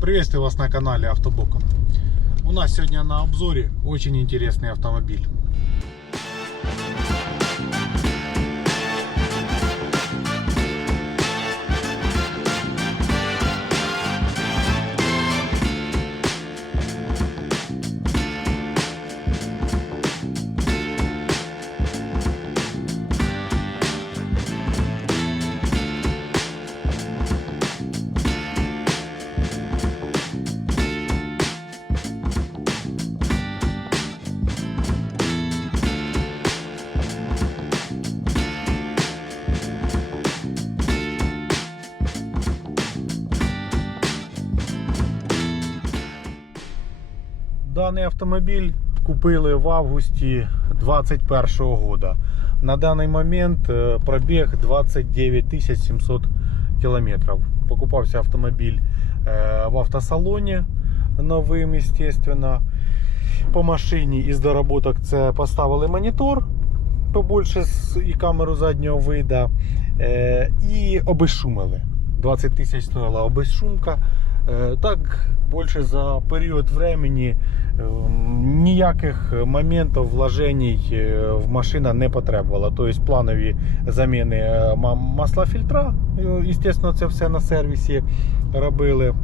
Приветствую вас на канале Автобоком. У нас сегодня на обзоре очень интересный автомобиль. Даний автомобіль купили в августі 2021 года. На даний момент е, пробіг 29 700 кілометрів. Покупався автомобіль е, в автосалоні новим, естественно. По машині із доработок це поставили монітор побольше і камеру заднього вида. е, І обезшумили. 20 тисяч стоїла обезшумка. Е, Так, більше за період времени е, ніяких моментів вложень е, в машина не потребувала. Тобто планові заміни масла фільтра, звісно, це все на сервісі робили.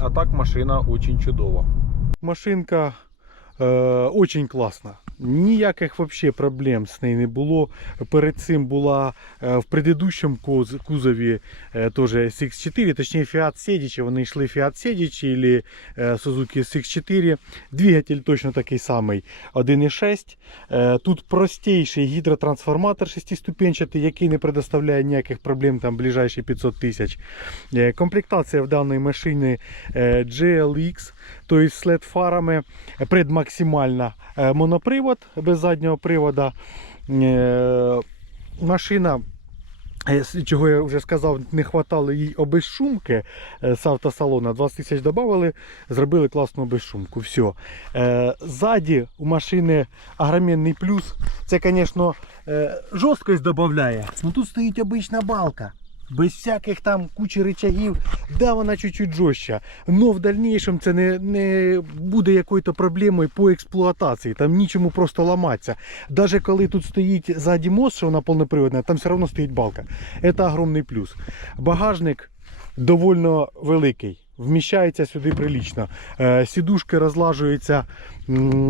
А так машина дуже чудова. Машинка очень класна. Ніяких вообще проблем з нею не було. Перед цим була е, в предыдущому кузові е, теж SX4, точніше Fiat Sedici, вони йшли Fiat Sedici или е, Suzuki SX4. Двигатель точно такий самий 1.6. Е, Тут простейший гідротрансформатор шестиступенчатий, який не предоставляє ніяких проблем там ближайші 500 тисяч. Е, Комплектація в даної машини е, GLX, тобто LED фарами, е, предмаксимальна е, монопривод без заднього привода. Е, Машина. е, Чого я вже сказав, не хватало їй обезшумки з автосалона. 20 тисяч додали, зробили класну обезшумку. Все. Ззаді у машини огроменний плюс. Це, звісно, жорсткость додає. Ну тут стоїть обична балка. Без всяких там кучі рычагів, да, вона чуть-чуть жорстча. Но в дальнейшем це не, не буде якоюсь проблемою по експлуатації. Там нічому просто ламатися. Даже коли тут стоїть ззаді мост, що вона повноприводна, там все одно стоїть балка. Це огромний плюс. Багажник довольно великий. Вміщається сюди прилично. Е, сідушки розлажуються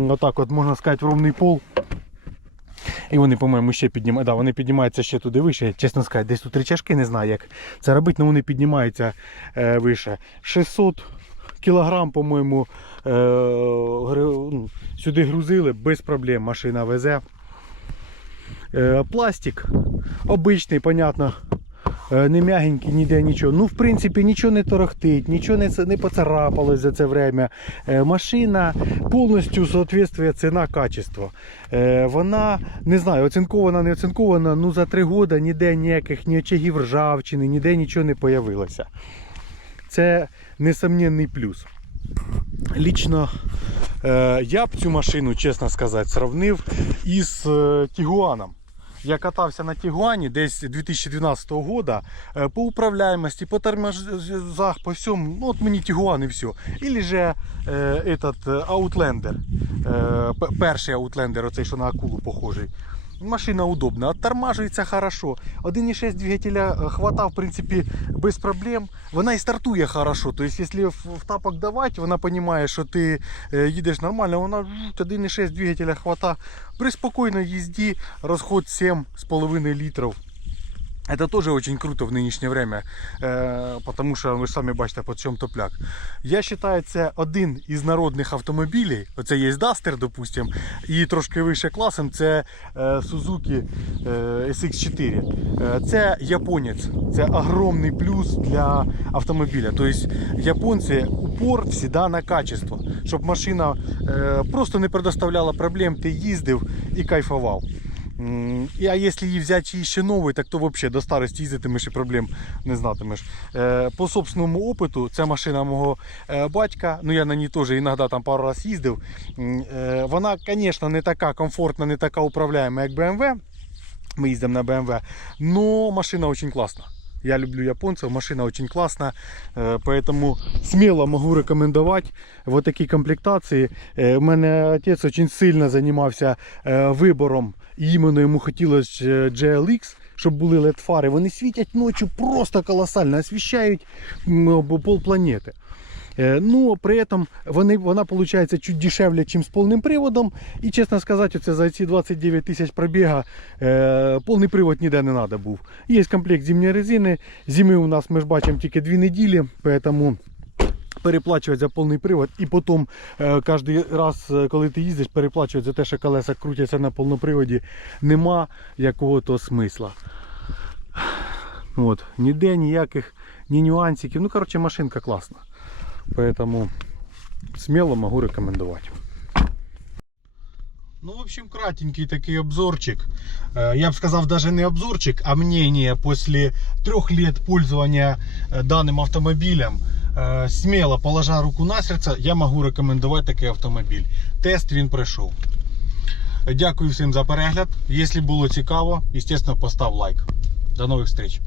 отак, от можна сказати, в ровний пол. І вони, по-моєму, ще піднімаються. Да, вони піднімаються ще туди вище. Чесно сказати, десь тут речашки не знаю, як це робити, але вони піднімаються е, вище. 600 кілограм, по-моєму, е, ну, сюди грузили без проблем. Машина везе. Е, пластик обичний, понятно. Е, Не м'ягенький, ніде нічого. Ну, в принципі, нічого не торохтить, нічого не, не поцарапалось за це время. Е, Машина повністю соответствує ціна качество. Е, Вона, не знаю, оцинкована, не оцинкована, ну за три роки ніде ніяких ні очагів ржавчини, ніде нічого не появилося. Це несомненний плюс. Лічно я б цю машину, чесно сказати, сравнив із Тігуаном. Я катався на Тігуані десь 2012 года е, по управляемости, по тормозах, по всьому. Ну, от мені Тігуан і все. Или же е, этот е, Outlander. Перший Outlander, оцей, що на акулу похожий. Машина удобна, оттормажується хорошо. 1.6 двигателя хвата, в принципі, без проблем. Вона і стартує хорошо. Тобто, якщо в, тапок давати, вона розуміє, що ти їдеш нормально, вона 1.6 двигателя хвата. При спокійній їзді розход 7,5 літрів. Это тоже очень круто в нынешнее время, э, потому что ви ж самі бачите, по чому топляк. Я вважаю, це один із народних автомобілів. Оце є Duster, допустим, і трошки вище класом це е, Suzuki е, SX4. Е, Це японець, це огромний плюс для автомобіля. Тобто японці упор всегда на качество, щоб машина е, просто не предоставляла проблем, ти їздив і кайфував. А якщо її взяти ще новий, так то взагалі до старості їздитимеш і проблем не знатимеш. Е, по собственному опиту, це машина мого е, батька, ну я на ній теж іноді там пару разів їздив. Е, Вона, звісно, не така комфортна, не така управляема, як BMW. Ми їздимо на BMW, але машина дуже класна. Я люблю японцев, машина очень классная, э, поэтому смело могу рекомендовать вот такие комплектації. Е, У мене отець очень сильно займався е, вибором, і іменно йому хотілося е, GLX, щоб були LED фари. Вони світять ночі просто колосально, освіщають полпланети. пол планети. Е, Ну, при этом вони, вона виходить чуть дешевле, ніж з повним приводом. І чесно сказати, оце за ці 29 тисяч пробіга е, повний привод ніде не треба був. Є комплект зимньої резини. Зими у нас ми ж бачимо тільки 2 неділі, тому переплачувати за повний привод і потім е, кожен раз, е, коли ти їздиш, переплачувати за те, що колеса крутяться на повноприводі, нема якого-то смисла. От, ніде ніяких ні нюансиків. Ну, коротше, машинка класна. Поэтому смело могу рекомендовать. Ну, в общем, кратенький такий обзорчик. Э, Я бы сказал, даже не обзорчик, а мнение после трех лет пользования э, данным автомобилем. Э, Смело, положа руку на серце, я могу рекомендувати такий автомобіль. Тест він пройшов. Дякую всім за перегляд. Якщо було цікаво, естественно, постав лайк. До нових встреч.